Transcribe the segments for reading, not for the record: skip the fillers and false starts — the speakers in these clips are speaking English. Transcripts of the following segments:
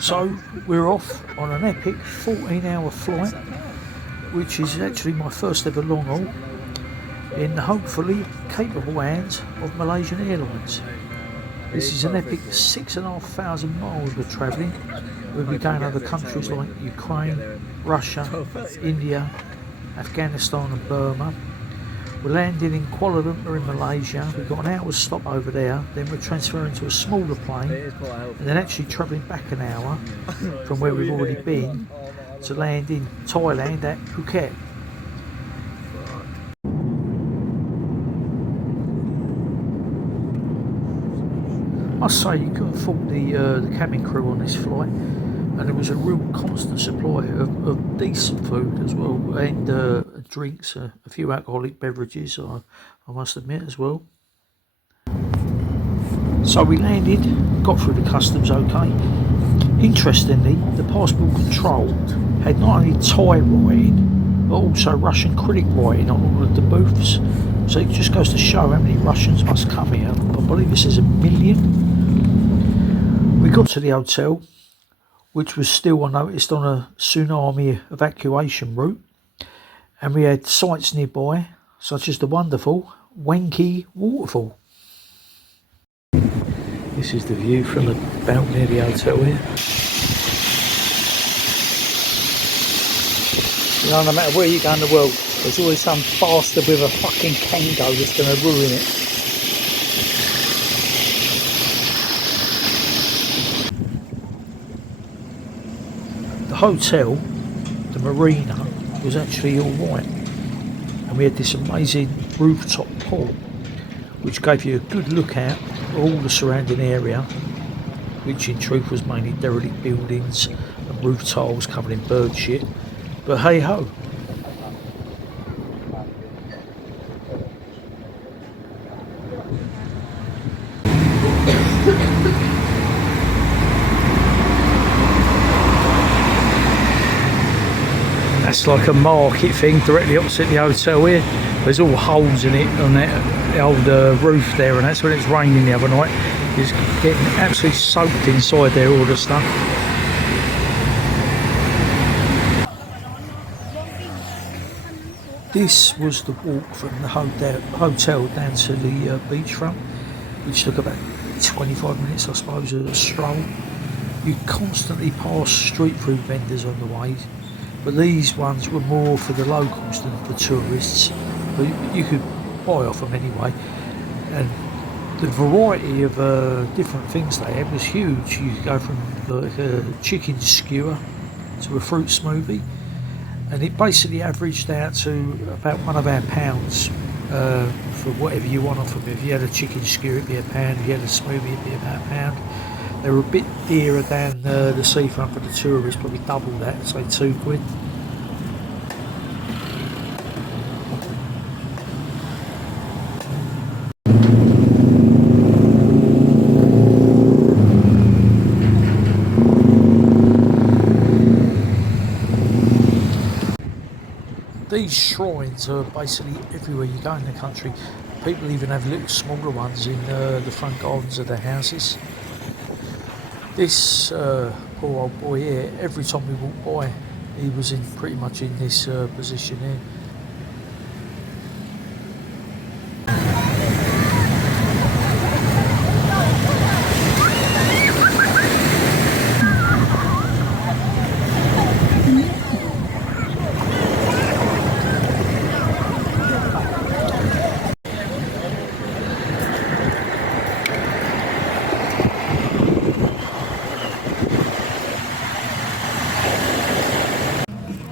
So we're off on an epic 14-hour flight, which is actually my first ever long haul, in the hopefully capable hands of Malaysian Airlines. This is an epic 6,500 miles we're travelling. We'll be going over countries like Ukraine, Russia, India, Afghanistan and Burma. We're landing in Kuala Lumpur in Malaysia. We've got an hour's stop over there, then we're transferring to a smaller plane and then actually travelling back an hour from where we've already been to land in Thailand at Phuket. I must say, you couldn't fault the cabin crew on this flight, and there was a real constant supply of decent food as well, and drinks, a few alcoholic beverages, I must admit, as well. So we landed, got through the customs okay. Interestingly, the passport control had not only Thai writing, but also Russian critic writing on all of the booths. So it just goes to show how many Russians must come here. I believe this is 1 million. We got to the hotel, which was still, I noticed, on a tsunami evacuation route, and we had sights nearby, such as the wonderful Wanky Waterfall. This is the view from the balcony of the hotel here. You know, no matter where you go in the world, there's always some bastard with a fucking Kango that's going to ruin it. The hotel, the marina, was actually all right, and we had this amazing rooftop pool which gave you a good look at all the surrounding area, which in truth was mainly derelict buildings and roof tiles covered in bird shit, but hey ho. That's like a market thing directly opposite the hotel here. There's all holes in it on the old roof there, and that's when it's raining the other night. It's getting absolutely soaked inside there, all the stuff. This was the walk from the hotel down to the beachfront, which took about 25 minutes, I suppose, as a stroll. You constantly pass street food vendors on the way, but these ones were more for the locals than for tourists, but you could buy off them anyway. And the variety of different things they had was huge. You could go from like a chicken skewer to a fruit smoothie, and it basically averaged out to about £1 for whatever you want off of it. If you had a chicken skewer, it'd be £1. If you had a smoothie, it'd be about £1. They were a bit dearer down the seafront for the tourists, probably double that, say £2. These shrines are basically everywhere you go in the country. People even have little smaller ones in the front gardens of their houses. This poor old boy here, every time we walked by, he was pretty much in this position here.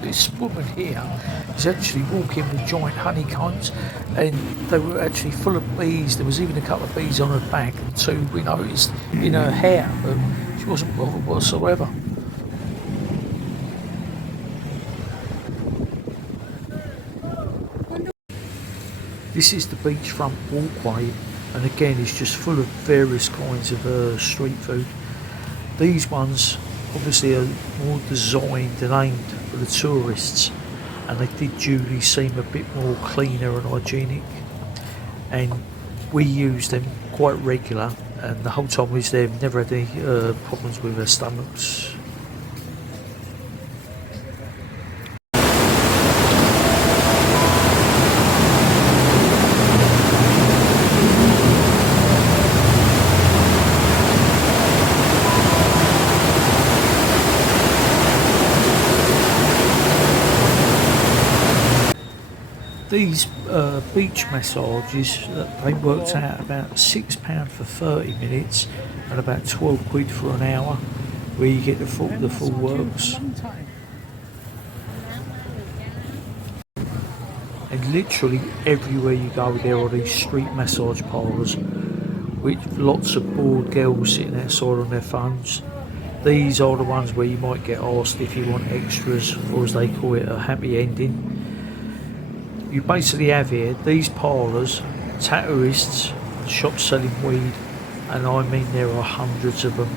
This woman here is actually walking with giant honeycombs, and they were actually full of bees. There was even a couple of bees on her back, and two we noticed in her hair, but she wasn't bothered whatsoever. This is the beachfront walkway, and again it's just full of various kinds of street food. These ones obviously are more designed and aimed for the tourists, and they did duly seem a bit more cleaner and hygienic, and we use them quite regular and the whole time we was there, we never had any problems with our stomachs. These beach massages, they worked out about £6 for 30 minutes and about 12 quid for an hour, where you get the full works. And literally everywhere you go, there are these street massage parlours with lots of bored girls sitting outside on their phones. These are the ones where you might get asked if you want extras, or as they call it, a happy ending. You basically have here these parlours, tattooists, shops selling weed, and I mean there are hundreds of them.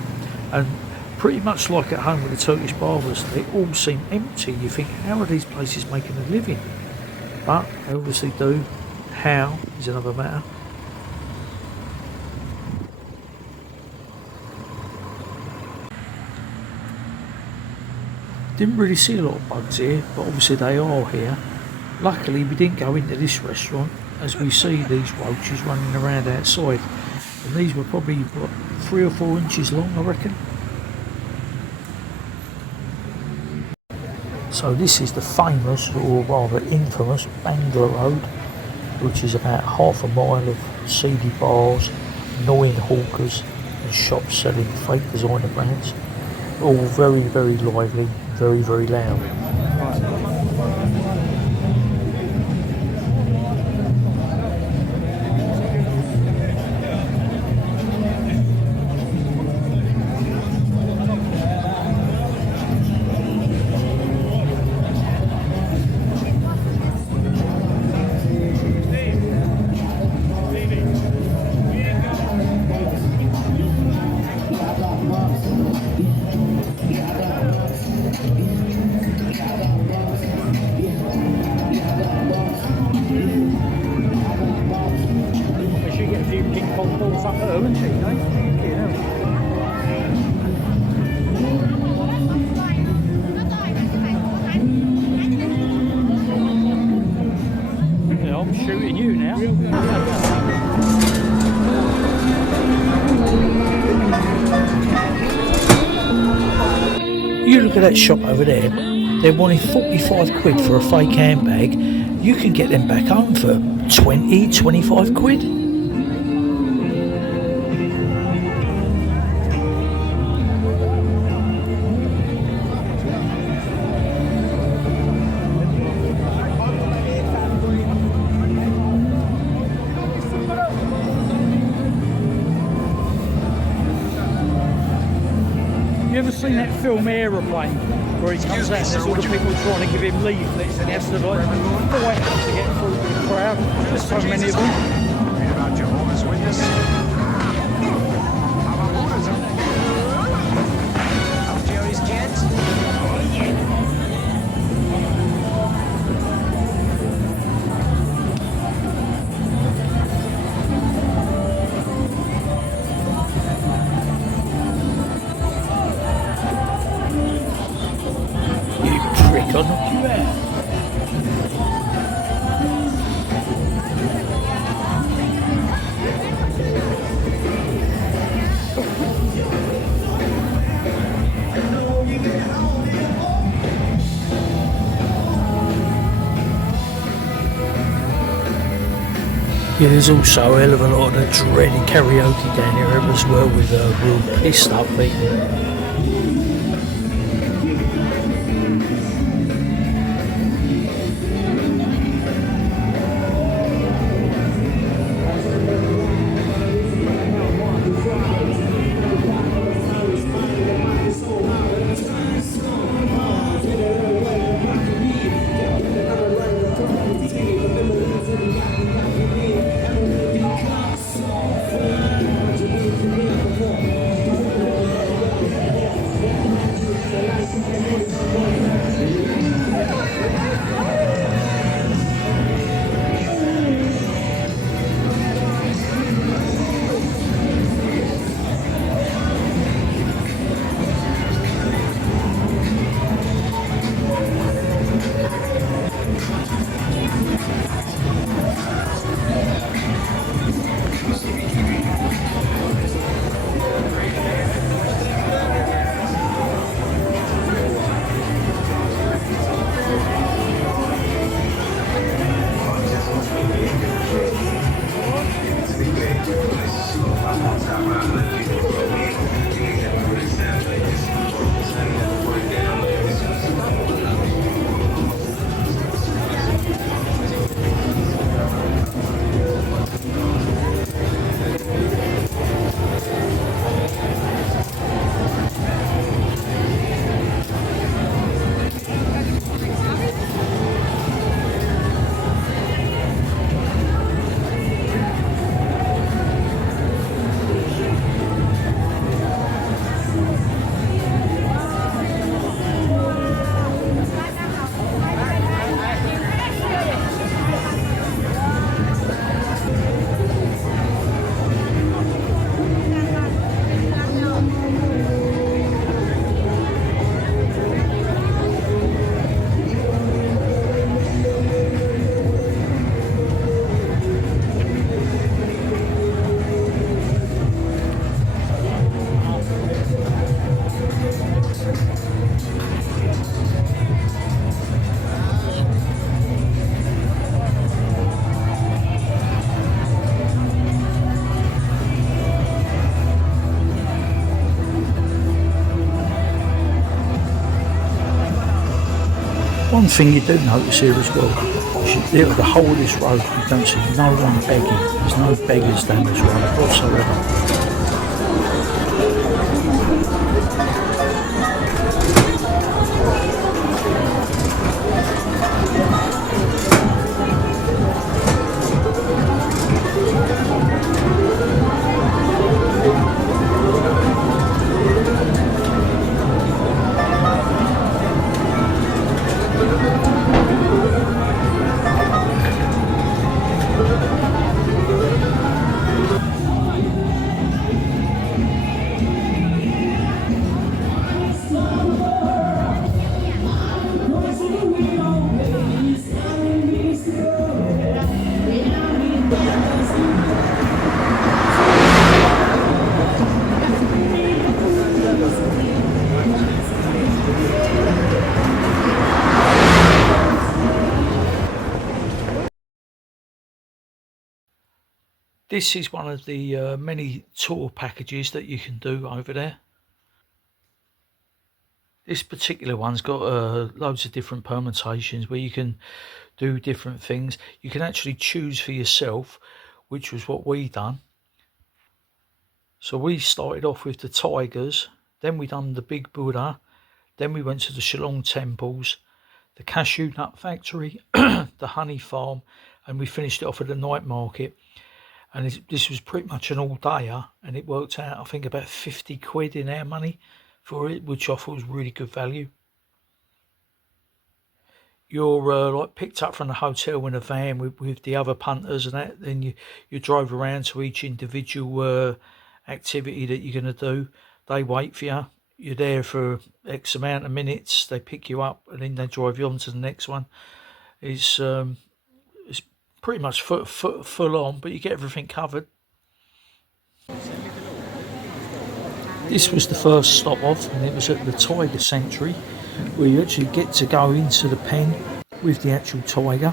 And pretty much like at home with the Turkish barbers, they all seem empty. You think, how are these places making a living? But they obviously do. How is another matter. Didn't really see a lot of bugs here, but obviously they are here. Luckily we didn't go into this restaurant, as we see these roaches running around outside, and these were probably what, 3 or 4 inches long, I reckon. So this is the famous, or rather infamous, Bangla Road, which is about half a mile of seedy bars, annoying hawkers and shops selling fake designer brands, all very, very lively, very, very loud. I'm shooting you now. You look at that shop over there, they're wanting 45 quid for a fake handbag. You can get them back home for 20, 25 quid. You ever seen that film Aeroplane, where he comes out and there's all the people trying to give him leaflets and he has to like fight to get through the crowd? There's so many of them. Read about Jehovah's Witness. How about Buddhism? How Jerry's kids? Oh yeah. I'll knock you out. Yeah, there's also a hell of a lot of dreaded karaoke down here as well, with real pissed up people. One thing you do notice here as well, the whole of this road, you don't see no one begging. There's no beggars down this road whatsoever. This is one of the many tour packages that you can do over there. This particular one's got loads of different permutations where you can do different things. You can actually choose for yourself, which was what we done. So we started off with the tigers, then we done the big Buddha, then we went to the Chalong temples, the cashew nut factory, the honey farm, and we finished it off at the night market. And this was pretty much an all-dayer, and it worked out, I think, about 50 quid in our money for it, which I thought was really good value. You're like picked up from the hotel in a van with the other punters and that. Then you drove around to each individual activity that you're going to do. They wait for you. You're there for X amount of minutes. They pick you up and then they drive you on to the next one. It's pretty much full on, but you get everything covered. This was the first stop off, and it was at the Tiger Sanctuary, where you actually get to go into the pen with the actual tiger.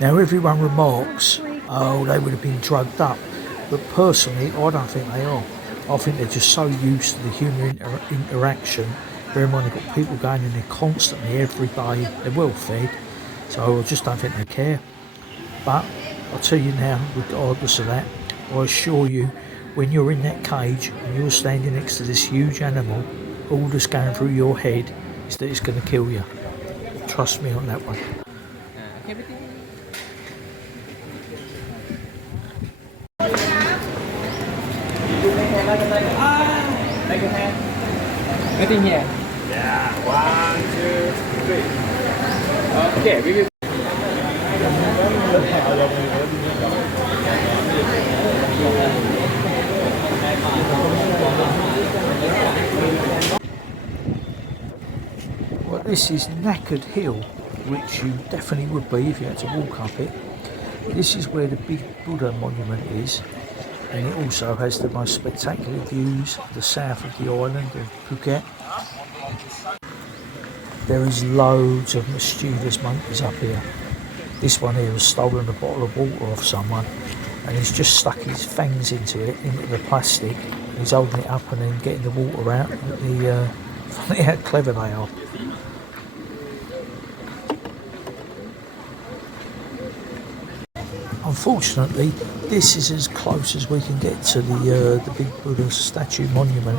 Now everyone remarks, oh, they would have been drugged up, but personally I don't think they are. I think they're just so used to the human interaction. Bear in mind they've got people going in there constantly every day, they're well fed, so I just don't think they care. But I'll tell you now, regardless of that, I assure you, when you're in that cage and you're standing next to this huge animal, all that's going through your head is that it's going to kill you. Trust me on that one. Nothing here. Yeah, 1, 2, 3. Okay, we will. Well, this is Knackered Hill, which you definitely would be if you had to walk up it. This is where the big Buddha monument is, and it also has the most spectacular views of the south of the island of Phuket. There is loads of mischievous monkeys up here. This one here has stolen a bottle of water off someone, and he's just stuck his fangs into the plastic, and he's holding it up and then getting the water out. Funny how clever they are. Unfortunately, this is as close as we can get to the big Buddha statue monument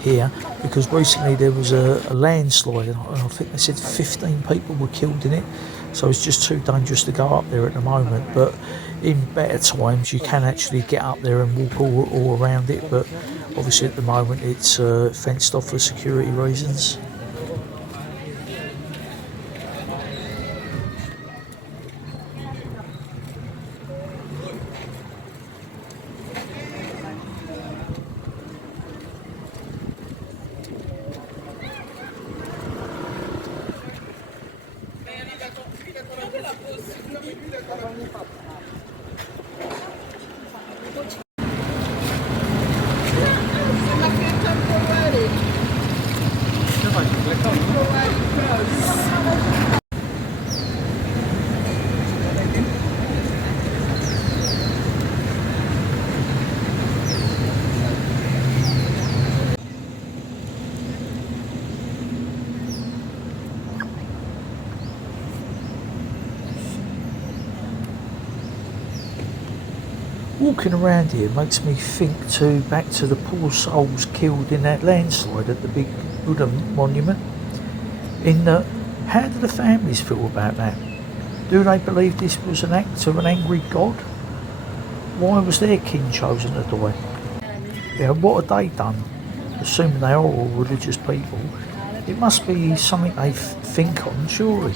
here, because recently there was a landslide, and I think they said 15 people were killed in it, so it's just too dangerous to go up there at the moment. But in better times you can actually get up there and walk all around it, but obviously at the moment it's fenced off for security reasons. Walking around here makes me think back to the poor souls killed in that landslide at the big Buddha monument. How do the families feel about that? Do they believe this was an act of an angry god? Why was their king chosen to die? What have they done? Assuming they are all religious people, it must be something they think on, surely.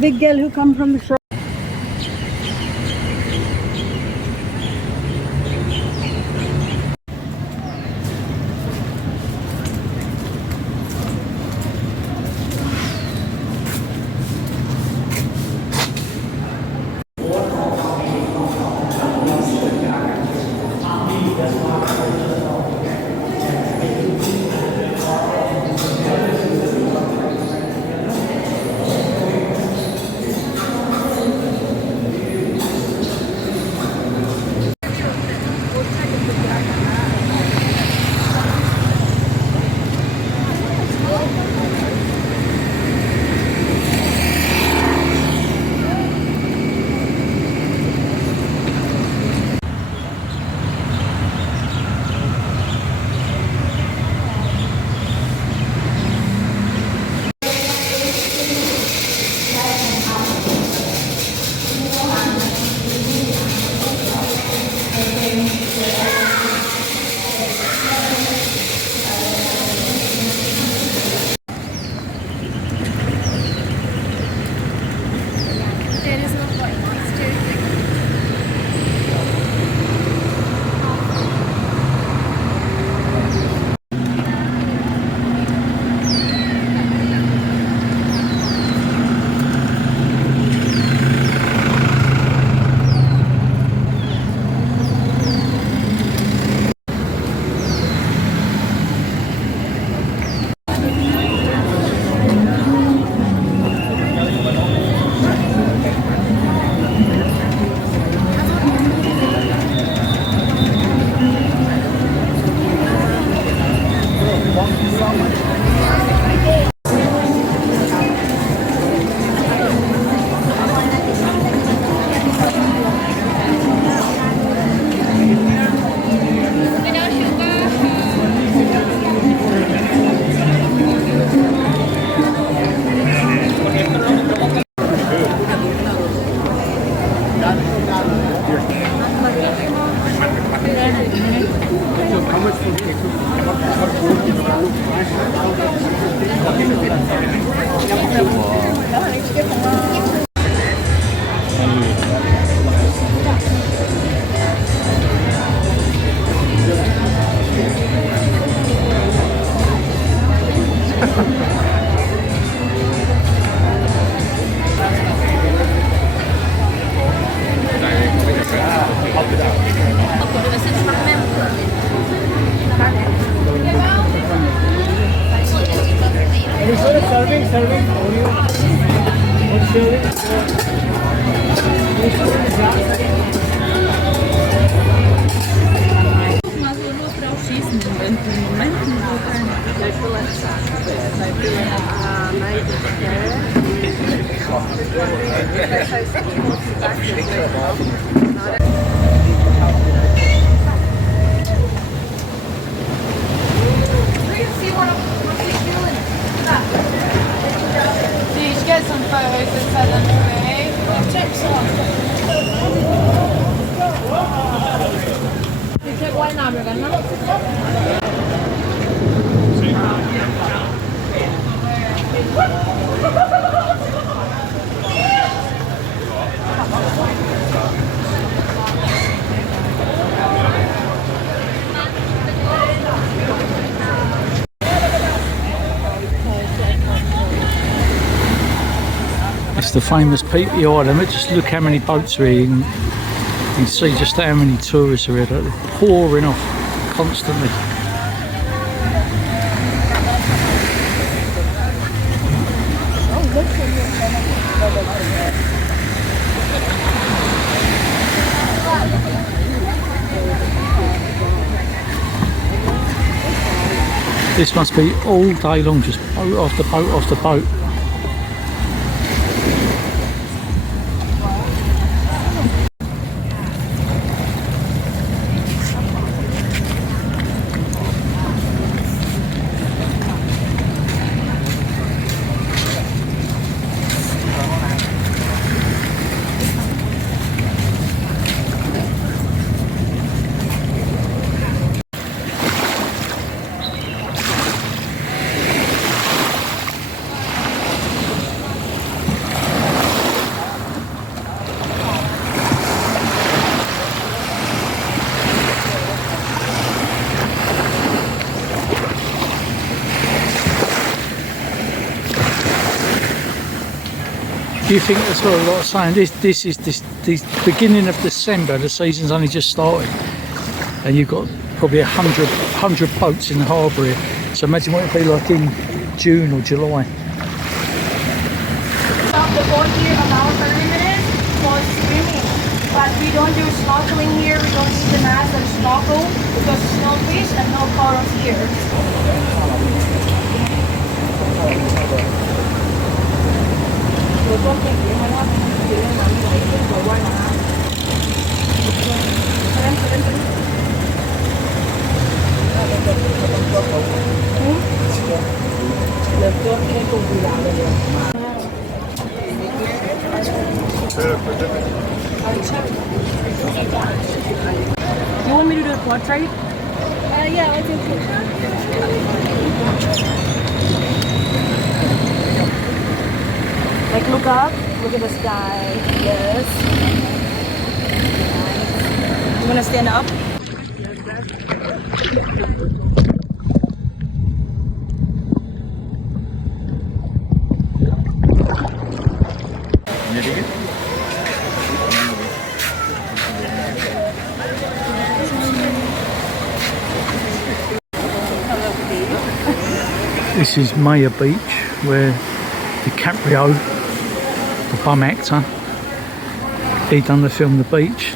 Big girl who come from the shore. the famous Peaty Island. But just look how many boats are here. You can see just how many tourists are here. They're pouring off constantly. This must be all day long, just boat after boat after boat. Do you think that's what a lot of saying? This is the beginning of December, the season's only just started, and you've got probably 100 boats in the harbour here. So imagine what it'd be like in June or July. The boat here allows unlimited for swimming, but we don't do snorkeling here. We don't use the mask and snorkel because there's no fish and no corals here. You want me to do a portrait? Yeah, I'll do it. Like look up, look at the sky. Yes. Nice. You wanna stand up? This is Maya Beach, where DiCaprio, the bum actor, he done the film The Beach.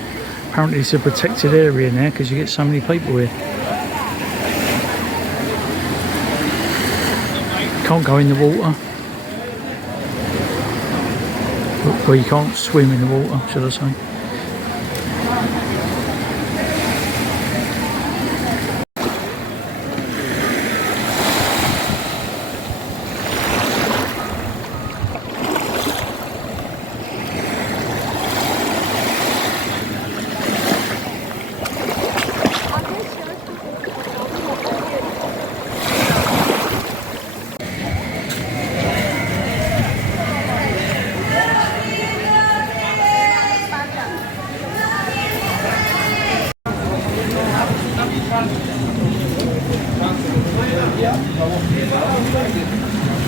Apparently it's a protected area now because you get so many people here. Can't go in the water. Well, you can't swim in the water, should I say.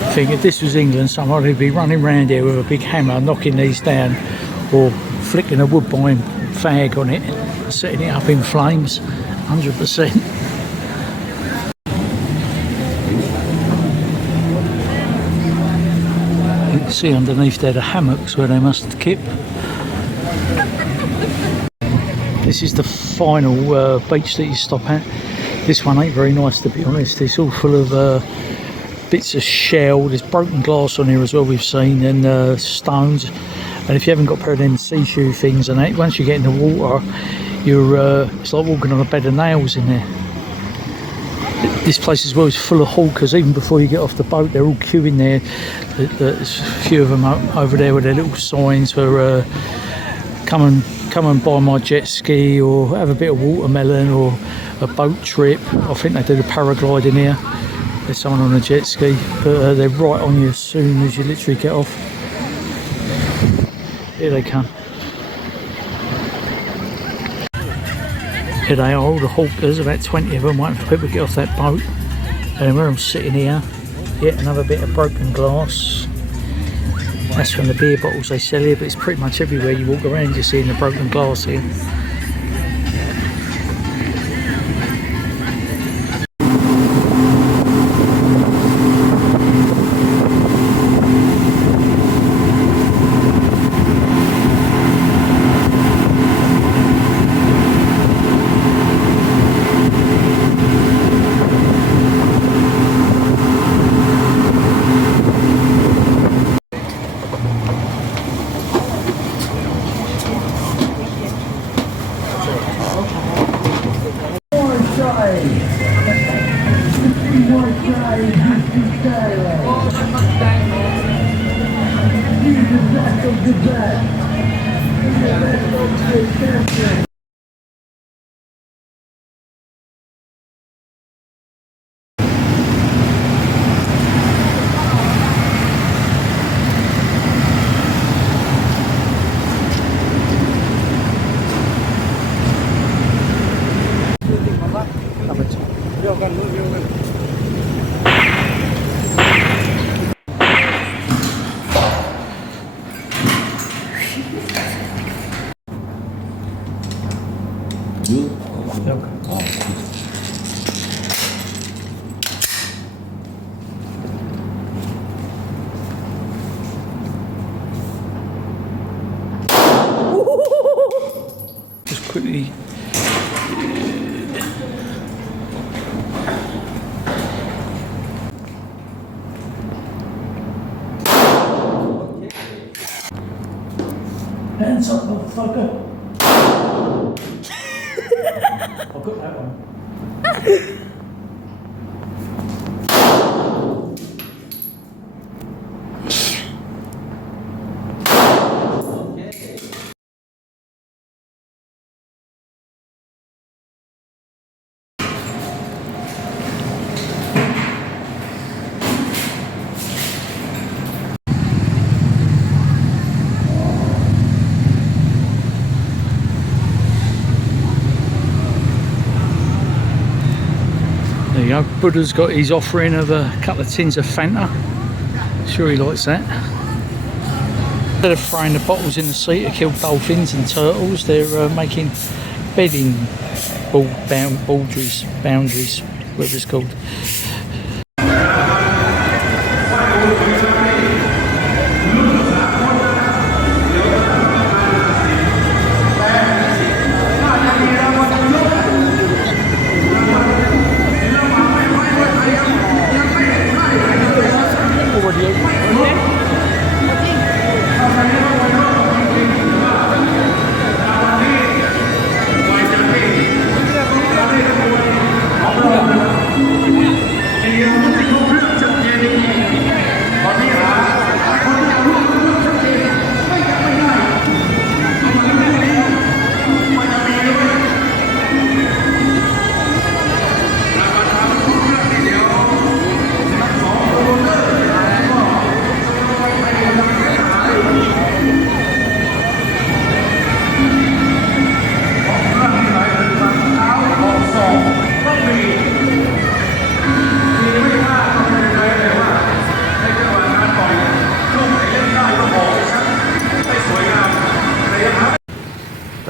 I think if this was England, somebody would be running around here with a big hammer, knocking these down, or flicking a woodbine fag on it, setting it up in flames, 100%. You can see underneath there the hammocks where they must kip. This is the final beach that you stop at. This one ain't very nice, to be honest. It's all full of bits of shell. There's broken glass on here as well, we've seen, and stones. And if you haven't got a pair of them seashell things and that, once you get in the water, you're it's like walking on a bed of nails in there. This place as well is full of hawkers. Even before you get off the boat, they're all queuing there. There's a few of them over there with their little signs for come and buy my jet ski, or have a bit of watermelon, or a boat trip. I think they do the paragliding here. There's someone on a jet ski, but they're right on you as soon as you literally get off. Here they come. Here they are, all the hawkers, about 20 of them, waiting for people to get off that boat. And where I'm sitting here, yet another bit of broken glass. That's from the beer bottles they sell here, but it's pretty much everywhere you walk around, you're seeing the broken glass here. Just quickly. Hands up, motherfucker. I'll put that one. There you go, Buddha's got his offering of a couple of tins of Fanta. Sure he likes that. Instead of throwing the bottles in the sea to kill dolphins and turtles, they're making bedding boundaries, whatever it's called.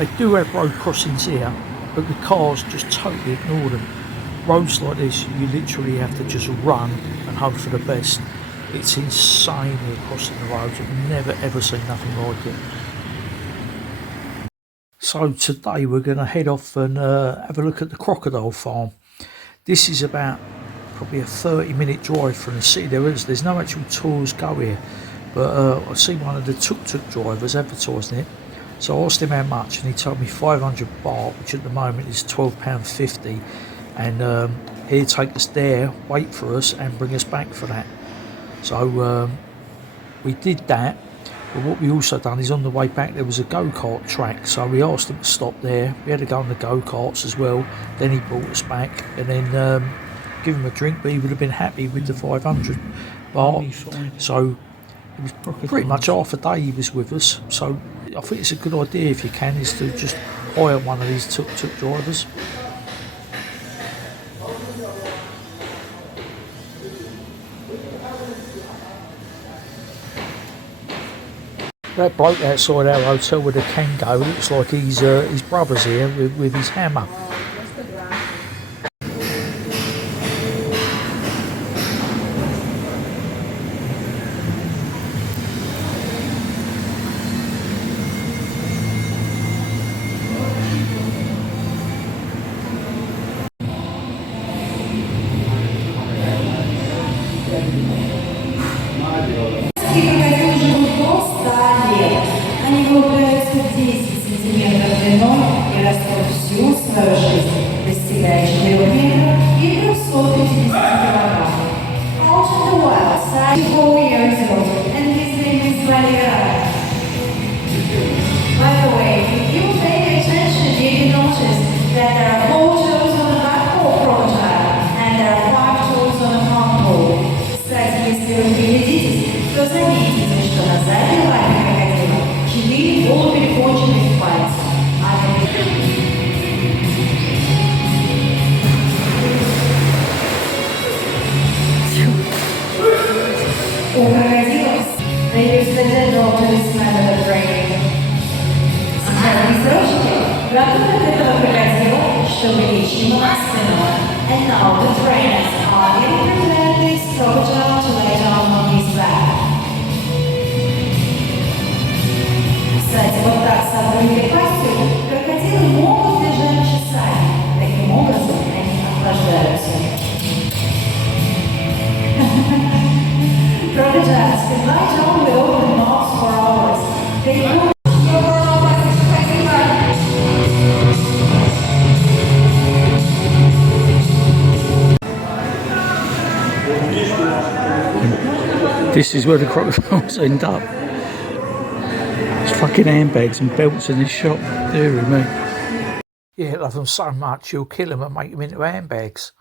They do have road crossings here, but the cars just totally ignore them. Roads like this, you literally have to just run and hope for the best. It's insane here crossing the roads. I've never ever seen nothing like it. So today we're going to head off and have a look at the Crocodile farm. This is about probably a 30-minute drive from the city. There's no actual tours go here, but I see one of the tuk-tuk drivers advertising it. So I asked him how much, and he told me 500 baht, which at the moment is £12.50, and he'll take us there, wait for us, and bring us back for that. So we did that, but what we also done is on the way back there was a go-kart track, so we asked him to stop there. We had to go on the go-karts as well. Then he brought us back, and then give him a drink, but he would have been happy with the 500 baht. So it was pretty much half a day he was with us. So I think it's a good idea, if you can, is to just hire one of these tuk-tuk drivers. That bloke outside our hotel with the Kango looks like he's his brother's here with his hammer. Они выбираются 10 сантиметров длиной и растут всю свою жизнь, достигая 4 метров и 350 килограмм. Out in the wild, 4 years old, and his name is Valia. By the way, if you pay attention, you can notice that there are 4 toes on the back pole crocodile, and there are 5 toes on the front pole. Кстати, если вы приглядитесь, то заметите, что на задней лапе крокодила 4 полупереконченных пальца. У крокодилов they use the dental to dismantle the brain. Сейчас срочки готовят этого крокодила, чтобы лечь ему на спину. And now the trainers are getting prepared this crocodile to lay down on his back. Кстати, вот так с открытой пастью крокодилы могут лежать часами. Таким образом они охлаждаются. Crocodiles can lie down with open mouths for hours. They move. This is where the crocodiles end up. There's fucking handbags and belts in this shop. Dear me. Yeah, love them so much you'll kill them and make them into handbags.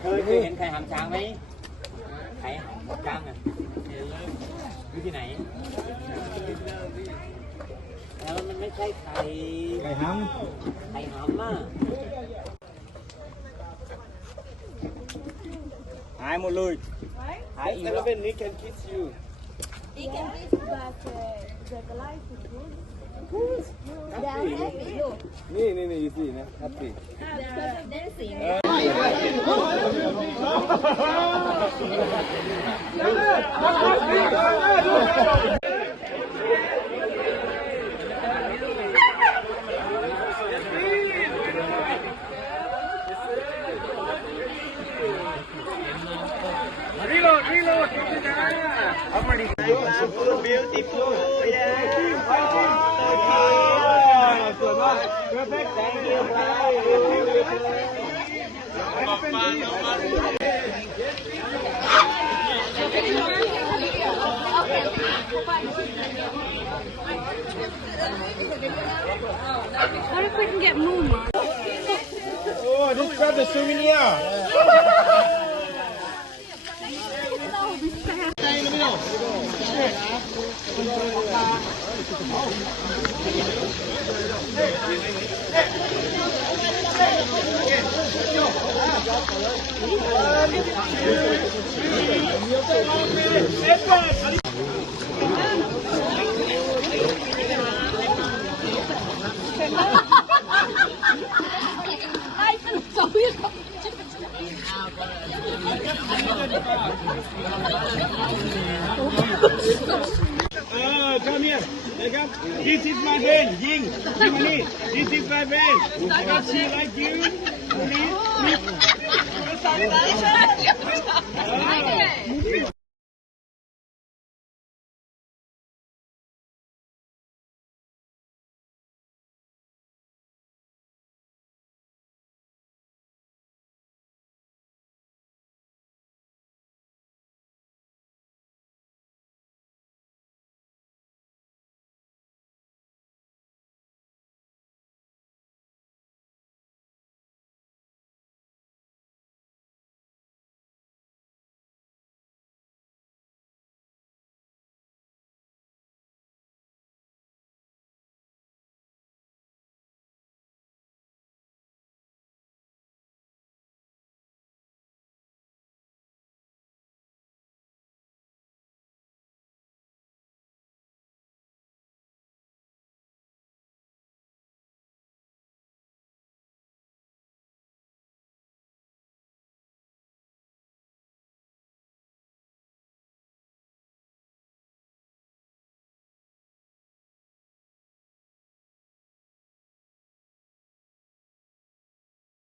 เคยเห็นไข่หำช้างไหมไข่หำช้างอ่ะอยู่ที่ไหนแล้วมันไม่ใช่ไข่หำไข่หำอ่ะหายหมดเลยหายอีกแล้วเป็นนี่ can kiss you He can kiss, but the life is good. They are happy. Look. นี่you see นะ happy They're dancing. What if we can get more? Oh, just grab the souvenir. Come here. This is my friend, Ying. This is my friend. She like you. Please.